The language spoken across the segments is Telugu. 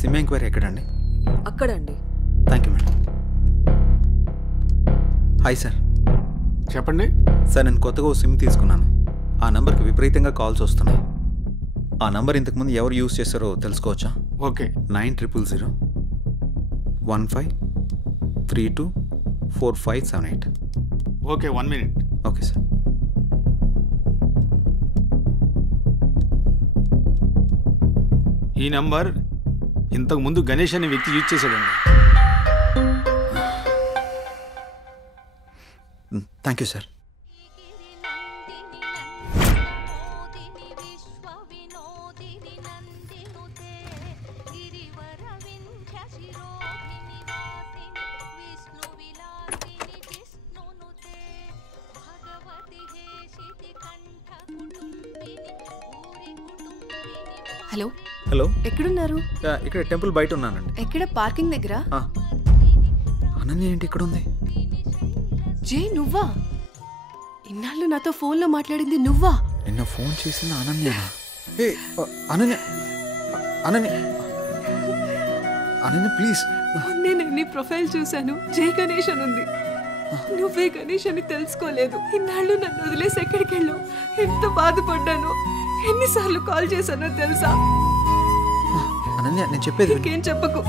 సిమ్ ఎంక్వైరీ ఎక్కడండి? అక్కడండి. Thank you madam. Hi sir. చెప్పండి సార్, నేను కొత్తగా ఓ సిమ్ తీసుకున్నాను. ఆ నంబర్కి విపరీతంగా కాల్స్ వస్తున్నాయి. ఆ నంబర్ ఇంతకుముందు ఎవరు యూజ్ చేస్తారో తెలుసుకోవచ్చా? Okay. 900015324578. Okay, 1 minute. Okay sir. ఈ నంబర్ ఇంతకు ముందు గణేష్ అనే వ్యక్తి యూజ్ చేశాడండి. Thank you sir. Hello hello, ఎక్కడున్నారు? ఇక్కడ టెంపుల్ బయట ఉన్నానండి. ఎక్కడ? పార్కింగ్ దగ్గర. అనన్య ఏంటి ఇక్కడ ఉంది? జే, నువ్వా? ఇన్నాళ్ళు నాతో ఫోన్లో మాట్లాడింది నువ్వా? నిన్న ఫోన్ చేసింది అనన్య. అనన్య అనన్య అనన్య ప్లీజ్. నేను నీ ప్రొఫైల్ చూశాను, జే గణేష్ అని ఉంది. నువ్వే గణేష్ అని తెలుసుకోలేదు. ఇన్నాళ్ళు నన్ను వదిలేసి ఎక్కడికి వెళ్ళావు? ఎంత బాధపడ్డాను. ఎన్నిసార్లు కాల్ చేశానో తెలుసా? అనన్య, నేను చెప్పేది ఇంకేం చెప్పకు.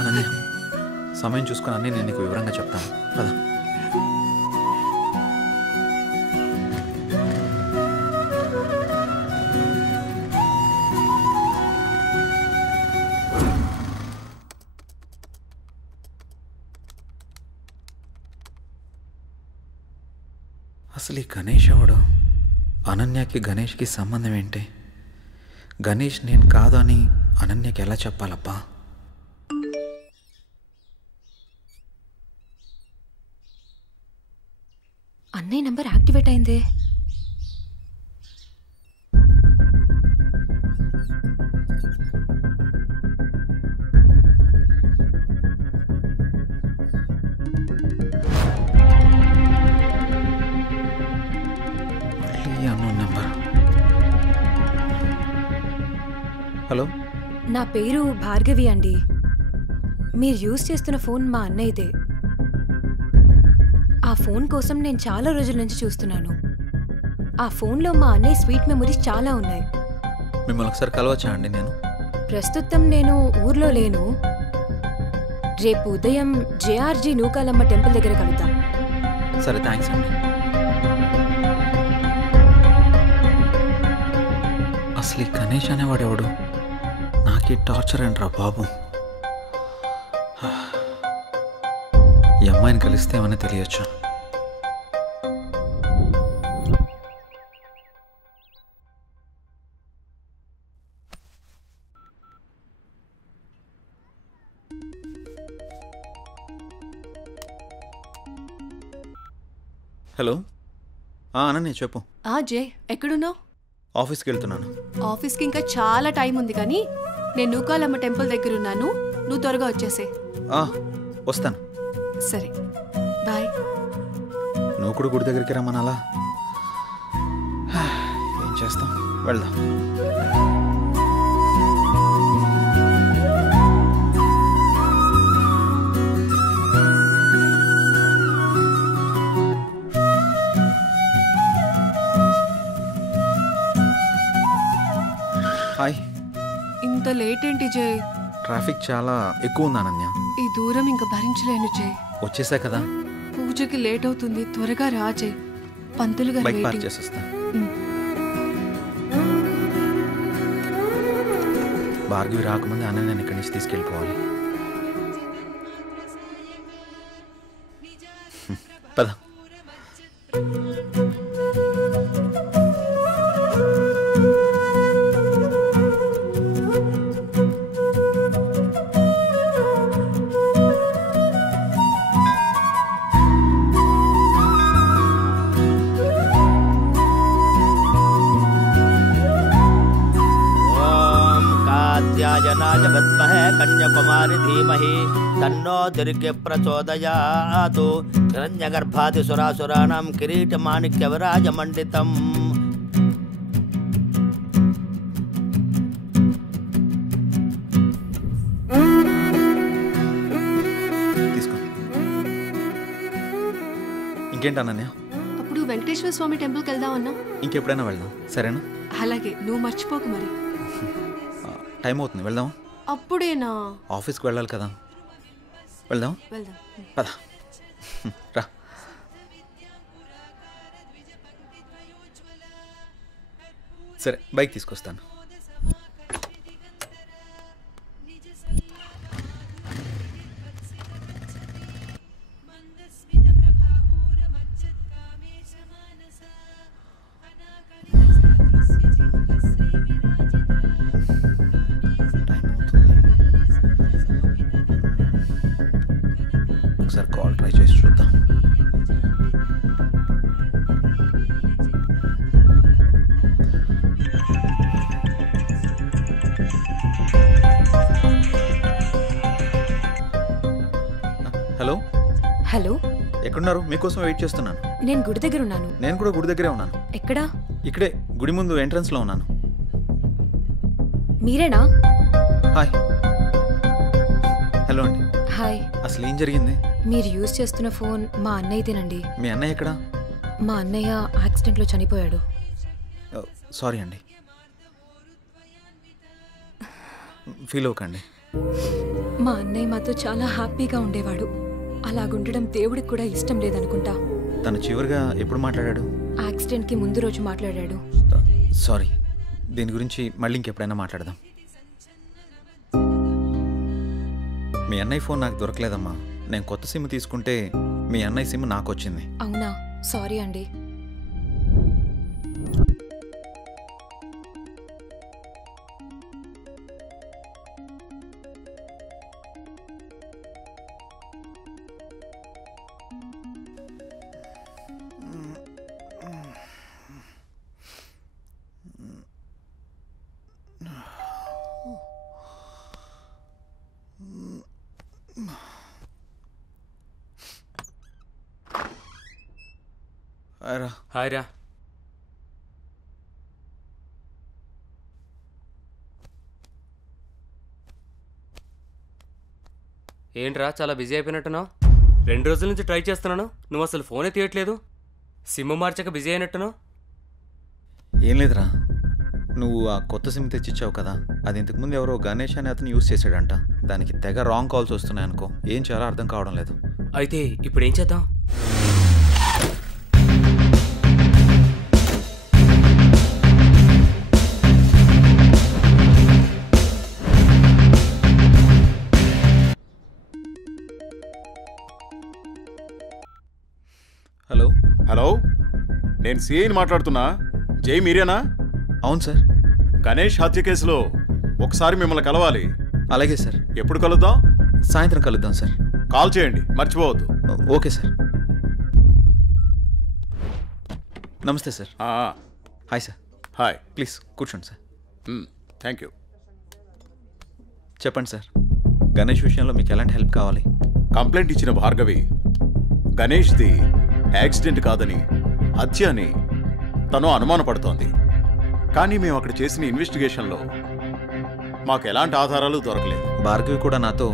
అనన్య, సమయం చూసుకుని అన్నీ నేను నీకు వివరంగా చెప్తాను కదా. అసలు ఈ గణేష్ ఎవడు? అనన్యకి గణేష్కి సంబంధం ఏంటి? గణేష్ నేను కాదు అని అనన్యకి ఎలా చెప్పాలబ్బా? అన్నయ్య నంబర్ యాక్టివేట్ అయిందే. హలో, నా పేరు భార్గవి అండి. మీరు యూజ్ చేస్తున్న ఫోన్ మా అన్నయ్యదే. ఆ ఫోన్ కోసం నేను చాలా రోజుల నుంచి చూస్తున్నాను. ఆ ఫోన్లో మా అన్నయ్య స్వీట్ మెమరీస్ చాలా ఉన్నాయి. మిమ్మల్ని ఒకసారి కలవచ్చా అండి? నేను ప్రస్తుతం నేను ఊర్లో లేను. రేపు ఉదయం జేఆర్జీ నూకాలమ్మ టెంపుల్ దగ్గర కలుద్దాం. సరే, థ్యాంక్స్ అండి. అసలు ఈ గణేష్ అనేవాడు ఎవడు? నాకే టార్చర్ అంటరా బాబు. ఈ అమ్మాయిని కలిస్తే ఏమని తెలియచ్చు. హలో, అనన్య చెప్పు. జే, ఎక్కడున్నావు? ఆఫీస్కి వెళ్తున్నాను. ఆఫీస్కి ఇంకా చాలా టైం ఉంది, కానీ నేను నూకాలమ్మ టెంపుల్ దగ్గర ఉన్నాను. నువ్వు త్వరగా వచ్చేసే. వస్తాను. సరే, బాయ్. నువ్వు కూడా గుడి దగ్గరికి రమ్మనాలా? ఏం చేస్తాం, వెళ్దాం. హాయ్. ఇంత లేట్ ఏంటి జే? ట్రాఫిక్ చాలా ఎక్కువ ఉంది అనన్య. ఈ దూరం ఇంకా భరించలేను జే. వచ్చేసా కదా. పూజకి లేట్ అవుతుంది, త్వరగా రా జే. పంతులు గారు బైక్ పార్క్ చేసేస్తా. భార్గవి రాకముందే అనన్యని ఇక్కడి నుంచి తీసుకెళ్ళిపోవాలి. పద. जनाय विद्महे कन्याकुमारी धीमहि तन्नो दुर्गे प्रचोदयात् हिरण्यगर्भादिसुरासुराणां किरीटमाणिक्यविराजमण्डितम् ఇంకేంటి అనన్య? అప్పుడు వెంకటేశ్వర స్వామి టెంపుల్కి వెళ్దామన్నా. ఇంకెప్పుడైనా వెళ్దాం, సరేనా? అలాగే, నువ్వు మర్చిపోకు మరి. టైం అవుతుంది, వెళ్దాం. అప్పుడేనా? ఆఫీస్కి వెళ్ళాలి కదా. వెళ్దాం. పద రా. సరే, బైక్ తీసుకొస్తాను. ఒకసారి కాల్ ట్రై చేసి చూద్దాం. హలో హలో, ఎక్కడున్నారు? మీకోసం వెయిట్ చేస్తున్నాను. నేను గుడి దగ్గర ఉన్నాను. నేను కూడా గుడి దగ్గరే ఉన్నాను. ఎక్కడా? ఇక్కడే గుడి ముందు ఎంట్రన్స్లో ఉన్నాను. మీరేనా? హాయ్. హలో అండి. హాయ్. అసలు ఏం జరిగింది? మీరు యూజ్ చేస్తున్న ఫోన్ మా అన్నయ్యదేనండి. మీ అన్నయ్య ఎక్కడా? మా అన్నయ్య యాక్సిడెంట్లో చనిపోయాడు. సారీ అండి. ఫీల్ అవ్వకండి. మా అన్నయ్య మాతో చాలా హ్యాపీగా ఉండేవాడు. అలాగుండడం దేవుడికి కూడా ఇష్టం లేదనుకుంటా. తను చివరిగా ఎప్పుడు మాట్లాడాడు? యాక్సిడెంట్కి ముందు రోజు మాట్లాడాడు. సారీ, దీని గురించి మళ్ళీ ఇంకెప్పుడైనా మాట్లాడదాం. మీ అన్నయ్య ఫోన్ నాకు దొరకలేదమ్మా. నేను కొత్త సిమ్ తీసుకుంటే మీ అన్నయ్య సిమ్ నాకు వచ్చింది. అవునా? సారీ అండి. హాయ్ రా. ఏంట్రా చాలా బిజీ అయిపోయినట్టున్నావు? 2 రోజుల నుంచి ట్రై చేస్తున్నాను, నువ్వు అసలు ఫోనే తీయట్లేదు. సిమ్ మార్చాక బిజీ అయినట్టున్నావు. ఏం లేదురా, నువ్వు ఆ కొత్త సిమ్ తెచ్చిచ్చావు కదా, అది ఇంతకుముందు ఎవరో గణేష్ అని అతను యూజ్ చేశాడంట. దానికి తెగ రాంగ్ కాల్స్ వస్తున్నాయి అనుకో. ఏం చేయాలో అర్థం కావడం లేదు. అయితే ఇప్పుడు ఏం చేద్దాం? హలో. హలో, నేను సిఐని మాట్లాడుతున్నా. జై మీరేనా? అవును సార్. గణేష్ హత్య కేసులో ఒకసారి మిమ్మల్ని కలవాలి. అలాగే సార్. ఎప్పుడు కలుద్దాం? సాయంత్రం కలుద్దాం సార్. కాల్ చేయండి, మర్చిపోవద్దు. Okay sir. నమస్తే sir. Hi sir. Hi. Please కూర్చోండి సార్. Thank you. చెప్పండి సార్, గణేష్ విషయంలో మీకు ఎలాంటి హెల్ప్ కావాలి? కంప్లైంట్ ఇచ్చిన భార్గవి గణేష్ది యాక్సిడెంట్ కాదని, హత్య అని తను అనుమానపడుతోంది. కానీ మేము అక్కడ చేసిన ఇన్వెస్టిగేషన్లో మాకు ఎలాంటి ఆధారాలు దొరకలేదు. భార్గవి కూడా నాతో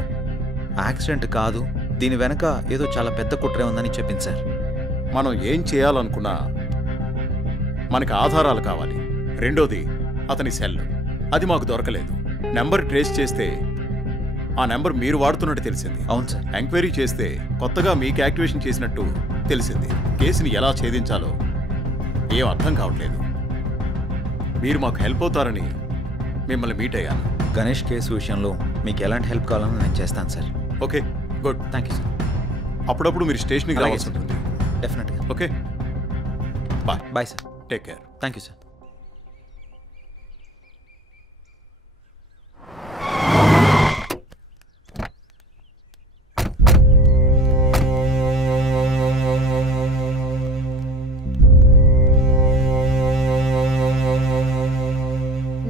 యాక్సిడెంట్ కాదు, దీని వెనక ఏదో చాలా పెద్ద కుట్రే ఉందని చెప్పింది సార్. మనం ఏం చేయాలనుకున్నా మనకి ఆధారాలు కావాలి. రెండోది అతని సెల్, అది మాకు దొరకలేదు. నెంబర్ ట్రేస్ చేస్తే ఆ నెంబర్ మీరు వాడుతున్నట్టు తెలిసింది. అవును సార్. ఎంక్వైరీ చేస్తే కొత్తగా మీకు యాక్టివేషన్ చేసినట్టు తెలిసింది. కేసుని ఎలా ఛేదించాలో ఏం అర్థం కావట్లేదు. మీరు మాకు హెల్ప్ అవుతారని మిమ్మల్ని మీట్ అయ్యాను. గణేష్ కేసు విషయంలో మీకు ఎలాంటి హెల్ప్ కావాలని నేను చేస్తాను sir. Okay, good. Thank you sir. అప్పుడప్పుడు మీరు స్టేషన్కి రావాల్సి ఉంటుంది. డెఫినెట్గా. Okay, bye. Bye sir. Take care. Thank you sir.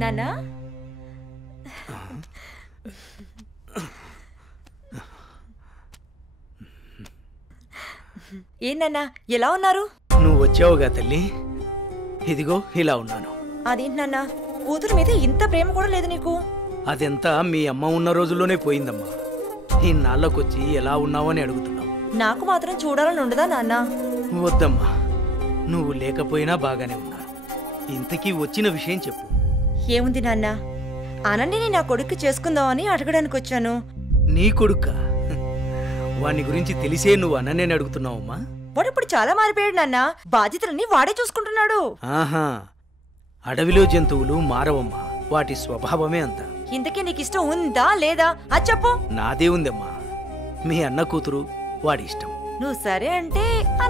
నానా, ఏంటన్నా ఎలా ఉన్నారు? నువ్వు వచ్చావుగా తల్లి, ఇదిగో ఇలా ఉన్నాను. అదేంటి నాన్న, కూతురు మీద ఇంత ప్రేమ కూడా లేదు నీకు? అదెంతా మీ అమ్మ ఉన్న రోజుల్లోనే పోయిందమ్మా. ఇన్నాళ్ళకొచ్చి ఎలా ఉన్నావు అని అడుగుతున్నావు. నాకు మాత్రం చూడాలని ఉండదా నాన్న? వద్దమ్మా, నువ్వు లేకపోయినా బాగానే ఉన్నాను. ఇంతకీ వచ్చిన విషయం చెప్పు. ఏముంది నాన్న, అనన్యని నా కొడుకు చేసుకుందామని అడగడానికి వచ్చాను. నీ కొడుక? వాని గురించి తెలిసే నువ్వు అన్ననే అడుగుతున్నావమ్మా? వాడు ఇప్పుడు చాలా మారిపోయాడు నాన్న. బాధ్యతలన్నీ వాడే చూసుకుంటున్నాడు. ఆహా, అడవిలో జంతువులు మారవమ్మా, వాటి స్వభావమే అంత. ఇంతకీ నీకు ఇష్టం ఉందా లేదా అది చెప్పు. నాదే ఉందమ్మా, మీ అన్న కూతురు, వాడి ఇష్టం. నువ్వు సరే అంటే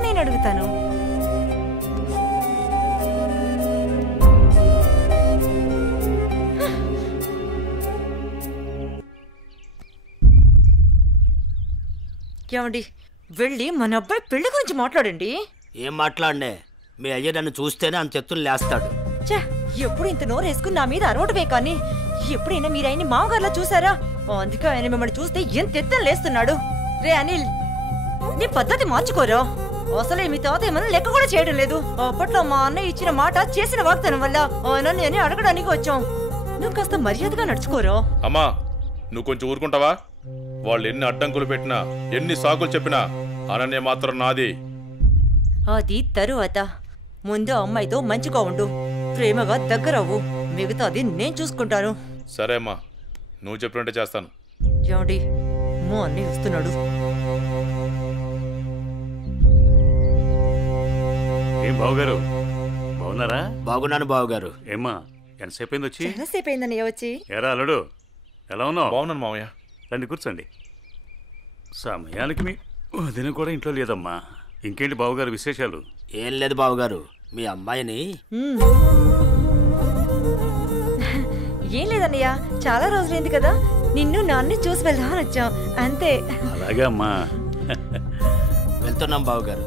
నేను అడుగుతాను. ఏమండి, వెళ్ళి మన అబ్బాయి పెళ్లి గురించి మాట్లాడండి. ఏం మాట్లాడనే? మీ అయ్య నన్ను చూస్తేనే అంత ఎత్తులు లేస్తాడు. ఛే, ఎప్పుడు ఇంత నోరు వేసుకుని నా మీద అరవటమే కానీ ఎప్పుడైనా మీరు ఆయన్ని మామగారులా చూసారా? అందుకే ఆయన మిమ్మల్ని చూస్తే ఎంత ఎత్తున లేస్తున్నాడు. రే అనిల్, నీ పద్ధతి మార్చుకోరా. అసలే మీ తాత ఏమన్నా లెక్క కూడా చేయడం లేదు. అప్పట్లో మా అన్నయ్య ఇచ్చిన మాట చేసిన వాగ్దానం వల్ల ఆయన నేను అడగడానికి వచ్చాం. నువ్వు కాస్త మర్యాదగా నడుచుకోరా. అమ్మా, నువ్వు కొంచెం ఊరుకుంటావా? వాళ్ళు ఎన్ని అడ్డంకులు పెట్టినా, ఎన్ని సాకులు చెప్పినా అనన్య మాత్రం నాది. అది తరువాత. ముందు అమ్మాయితో మంచిగా ఉండు, ప్రేమగా దగ్గరవ్వు. మిగతాది నేను చూసుకుంటాను. సరే అమ్మా, నువ్వు చెప్పినట్టే చేస్తాను. ఏమండి, మా అన్నయ్య వస్తున్నాడు. ఏం బావగారు, బాగున్నారా? బాగున్నాను బావగారు. ఏమ్మా, ఎంతసేపు అయింది వచ్చి? చాలాసేపు అయిందన్నయ్య వచ్చి. ఎరా అల్లుడు, ఎలా ఉన్నావు? బాగున్నాను మామయ్య. రండి కూర్చోండి. సమయానికి మీ వదిన కూడా ఇంట్లో లేదమ్మా. ఇంకేంటి బావగారు విశేషాలు? ఏం లేదు బావగారు, మీ అమ్మాయిని ఏం లేదన్నయ్య, చాలా రోజులైంది కదా, నిన్ను నాన్ని చూసి వెళ్దామని వచ్చాం అంతే. అలాగే అమ్మా. వెళ్తున్నాం బావగారు.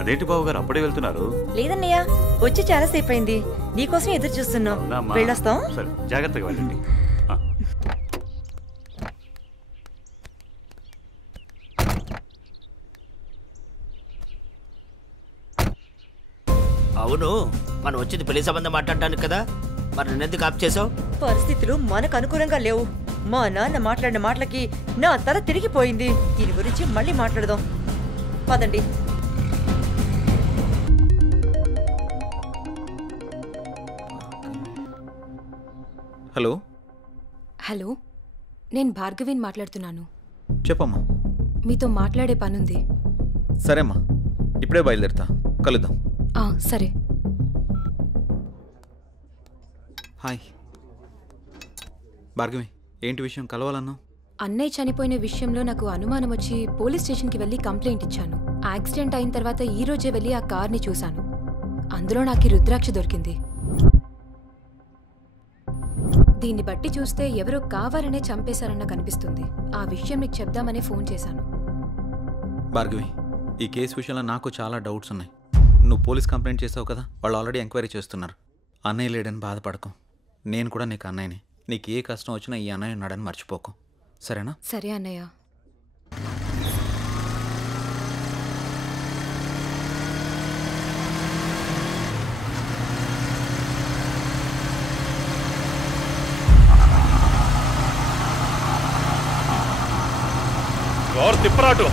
అదేంటి బావగారు అప్పుడే వెళ్తున్నారు? లేదన్నయ్య, వచ్చి చాలాసేపు అయింది, నీకోసం ఎదురు చూస్తున్నాం. వెళ్ళొస్తాం. సరే, జాగ్రత్తగా వెళ్ళండి. అవును, మనం వచ్చింది పెళ్లి సంబంధం మాట్లాడడానికి కదా, మరి నన్నెందుకు ఆప్ చేసావు? పరిస్థితులు మనకు అనుకూలంగా లేవు. మా నాన్న మాట్లాడిన మాటలకి నా తల తిరిగిపోయింది. దీని గురించి మళ్ళీ మాట్లాడదాం, పదండి. హలో. హలో, నేను భార్గవిని మాట్లాడుతున్నాను. చెప్పమ్మా. మీతో మాట్లాడే పనుంది. సరేమ్మా, ఇప్పుడే బయలుదేరుతా, కలుద్దాం. సరే. హాయ్ భార్గవి, ఏంటి విషయం, కలవాలన్నా? అన్నయ్య చనిపోయిన విషయంలో నాకు అనుమానం వచ్చి పోలీస్ స్టేషన్కి వెళ్ళి కంప్లైంట్ ఇచ్చాను. యాక్సిడెంట్ అయిన తర్వాత ఈ రోజే వెళ్ళి ఆ కార్ని చూశాను. అందులో నాకు రుద్రాక్ష దొరికింది. దీన్ని బట్టి చూస్తే ఎవరో కావాలనే చంపేశారన్న కనిపిస్తుంది. ఆ విషయం నీకు చెప్దామనే ఫోన్ చేశాను. భార్గవి, ఈ కేసు విషయంలో నాకు చాలా డౌట్స్ ఉన్నాయి. నువ్వు పోలీస్ కంప్లైంట్ చేసావు కదా, వాళ్ళు ఆల్రెడీ ఎంక్వైరీ చేస్తున్నారు. అన్నయ్య లేడని బాధపడకు, నేను కూడా నీకు అన్నయ్యని. నీకు ఏ కష్టం వచ్చినా ఈ అన్నయ్య ఉన్నాడని మర్చిపోకు, సరేనా? సరే అన్నయ్య. తిప్పరాటు